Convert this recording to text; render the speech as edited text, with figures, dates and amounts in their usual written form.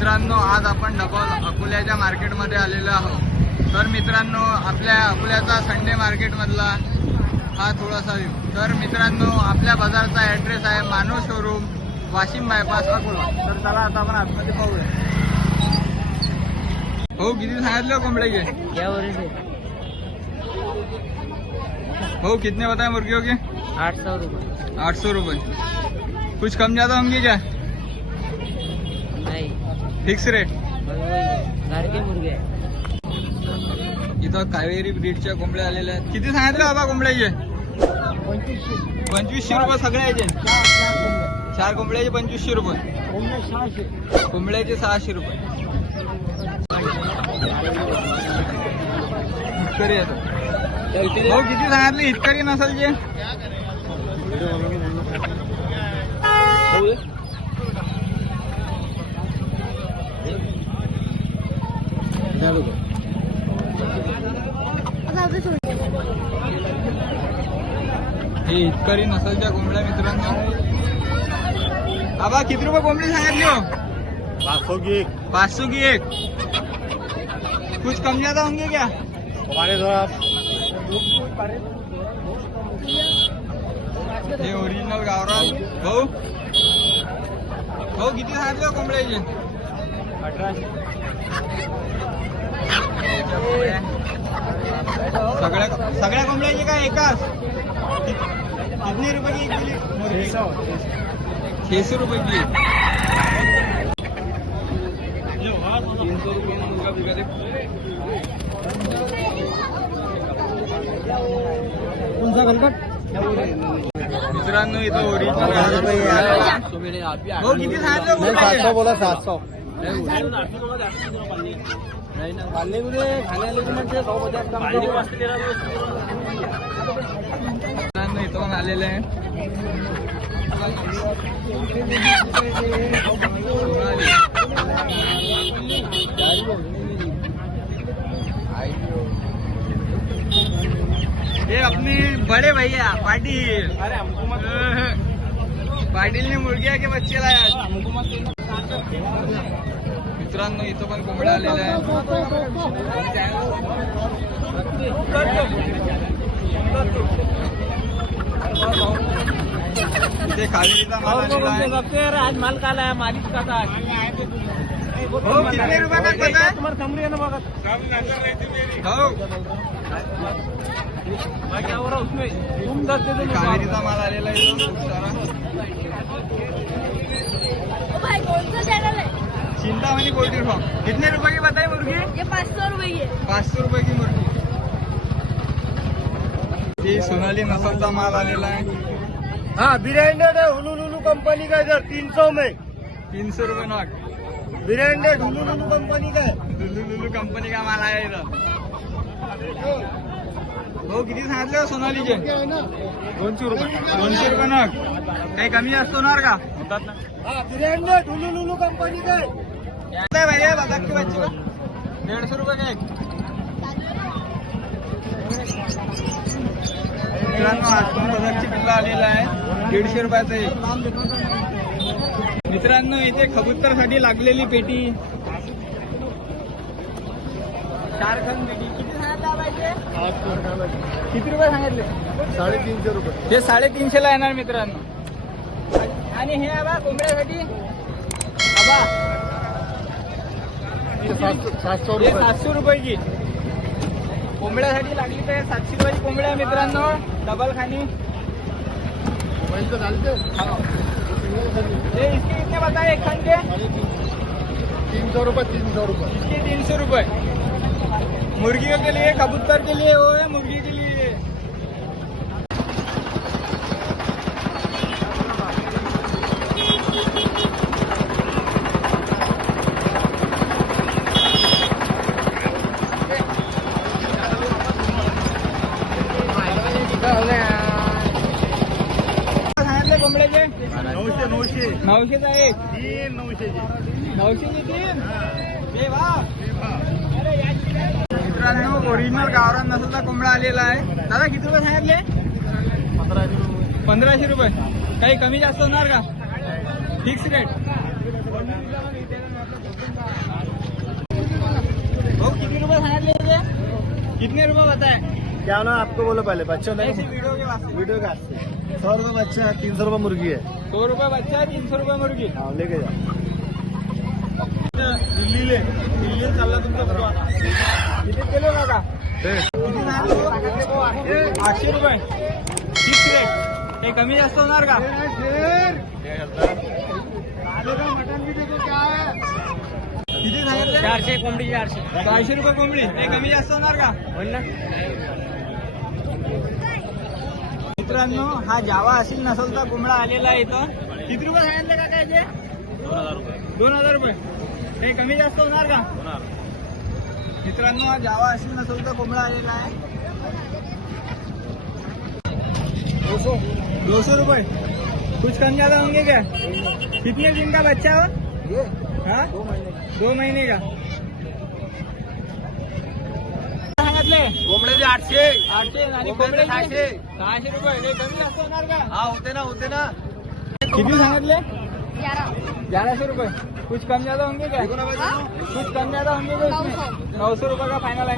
मित्रांनो, आज आपण डबल अकोल्याच्या मार्केटमध्ये आलेलो आहोत. तर मित्रांनो, आपल्या अकोल्याचा संडे मार्केटमधला हा थोडासा व्ह्यू. तर मित्रांनो, आपल्या बाजाराचा ॲड्रेस आहे मानव शोरूम, वाशिम बायपास, अकोला. तर चला आता आपण आतमध्ये पाहूया. हो, किती सांगितले हो कोंबड्याचे? हो, कितने बताए मुर्गियों के? 800 रुपये. 800 रुपये. कुछ कम ज़्यादा होंगे क्या? नहीं, फिक्स रेट. घर के मुर्गे. इथं कावेरी ब्रीडच्या कोंबड्या आलेल्या आहेत. किती सांगितले बाबा कोंबड्याचे? 2500 रुपये सगळ्याचे. 4 कोंबड्याचे 2500 रुपये. कोंबड्याचे 600 रुपये. इतकरी येतो. हो, किती सांगितले इतकरी नसेल जे? हे इतकरी नसलच्या कोंबड्या मित्रांनो. बाबा किती रुपये कोंबडी सांगितली हो? 500 की एक. 500 की एक. कुछ कम ज्यादा होंगे क्या? हमारे द्वारा हे ओरिजिनल गावरान. भाऊ भाऊ किती सांगितले हो कोंबड्याचे? 18. सगळ्या कोंबड्याचे काय एकाच? कितने रुपये की एक दिली? 600 रुपये की. 300 रुपये मुर्गा बिका दे. मित्रांनो, इथं ओरिजिनल हो, किती सांगितलं? 700 बोला. 700. इथं पण आलेलं आहे. ये अपनी बड़े भैया पाटिल. पाटिल ने मुर्गिया के बच्चे लाया. मित्रांनो, इथं पण कोंबड्या आलेल्या आहे. इथे खालीचा माल आलेला आहे. आज माल काला है, मालिक का था. हो, कितने रुपये का पता है? तुम्हारे कमरे ना बघा. हो, क्या हो रहा है उसमें? तुम 10 दे दो. कावेरीचा माल आलेला आहे खूप सारा. Chintamani poultry form. कितने रुपये की बताई मुर्गी? ये 500 रुपये की है. 500 रुपये की मुर्गी. ये सोनाली नसलचा माल आलेला आहे. हाँ, ब्रांडेड है हुलुलुलु कंपनी का. इधर 300 में 300 रुपये नॉट. ब्रांडेड हुलुलुलु कंपनी का है. लुलू कंपनी का माल आहे इथं. हो, किती सांगितले हो सोनालीचे? 200 रुपये. 200 रुपये नॉट. काही कमी जास्त होणार का? हाँ, ब्रांडेड हुलुलुलु कंपनी का है. भैया बाजार की बच्ची 150 रुपये का एक. मित्रांनो, आजून बाजारची पिल्ला आलेला आहे 150 रुपयाचं एक. मित्रांनो, इथे कबूतर साठी लागलेली पेटी. 4 खण पेटी. किती सांगितलं पाहिजे? किती रुपये सांगितले? 350 रुपये. ते 350 ला येणार मित्रांनो. आणि हे आबा कोंबड्यासाठी आबा 700 हे रुपये. 700 रुपयाची कोंबड्यासाठी लागली तर 700 रुपयाची कोंबड्या मित्रांनो. डबल खानी. ये इसके कितने बताए एक खान के? 300 रुपये. 300 रुपये. इसके 300 रुपये. मुर्गियों के लिए, कबूतर के लिए वो है, मुर्गी के लिए. सांगितले कोंबड्याचे? 900चा एक. 900चे 3. मित्रांनो, ओरिजिनल गावरान नसलचा कोंबडा आलेला आहे. दादा किती रुपये सांगितले? 1500 रुपये. काही कमी जास्त होणार का? Fix rate. कितने रुपये बताए? क्या ना आपको बोलो पहले बच्चा ऐसी वीडियो के वास्ते वीडियो का 100 रुपये बच्चा 300 रुपये मुर्गी है 100 रुपये बच्चा 300 रुपये मुर्गी. हाँ लेके जाओ दिल्लीले चालला तुमचा बुवा. किती किलो काका? किती सांगितलं? 800 रुपये फिक्स रेट. हे कमी जास्त होणार का? मटन भी देखो क्या है किती सांगितले? 400 कोंबडी 400. 400 रुपये कोंबडी. हे कमी जास्त होणार का? मित्रांनो हा जावा असेल नसलचा कोंबडा आलेला आहे इथं. किती रुपये सांगितले काका याचे? 2000 रुपये. हे कमी जास्त होणार का? मित्रांनो हा जावा असेल नसलचा कोंबडा आलेला आहे. 200 रुपये. कुछ कम ज्यादा होंगे क्या? कितने दिन का बच्चा हो? हाँ 2 महीने का. सांगितले कोंबड्याचे 800 800 आणि कोंबड्याचे कोंबड्याचे 600. 600 रुपये. हे कमी जास्त होणार का? हाँ होते ना किती सांगितले? 1100 रुपये. कुछ कम ज्यादा होंगे क्या? कुछ कम ज्यादा होंगे क्या इसमें? 900 रुपये का फाइनल है.